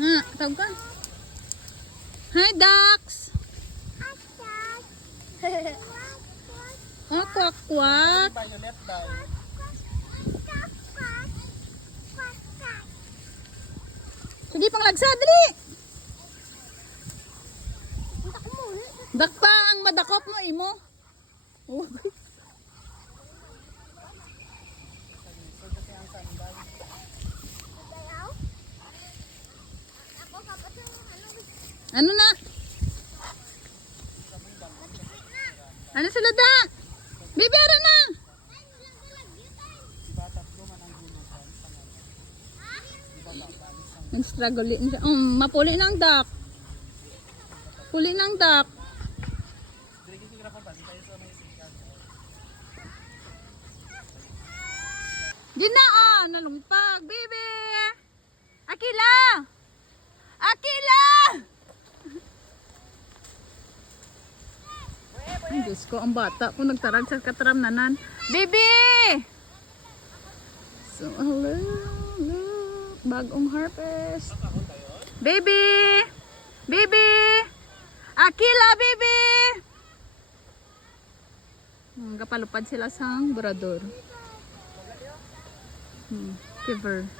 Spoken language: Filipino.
Na, tawag ka. Hi, ducks! Oh, kwak kwak. Violet daw. Sige, pang lagsa, dali! Dakpa ang madakop mo, imo. Oh. Ano na? Ano sila da? Bibera na! Nag-struggle din siya. Mapuli ng duck. Puli ng duck. Diyan na nalungpag. Baby! Akila! Akila! Ay, Diyos ko, ang bata po nagtarag sa katramnanan. Baby! So, hello. Look, bagong harvest. Baby! Baby! Akila, baby! Kapalupad sila sa burador. Kiver.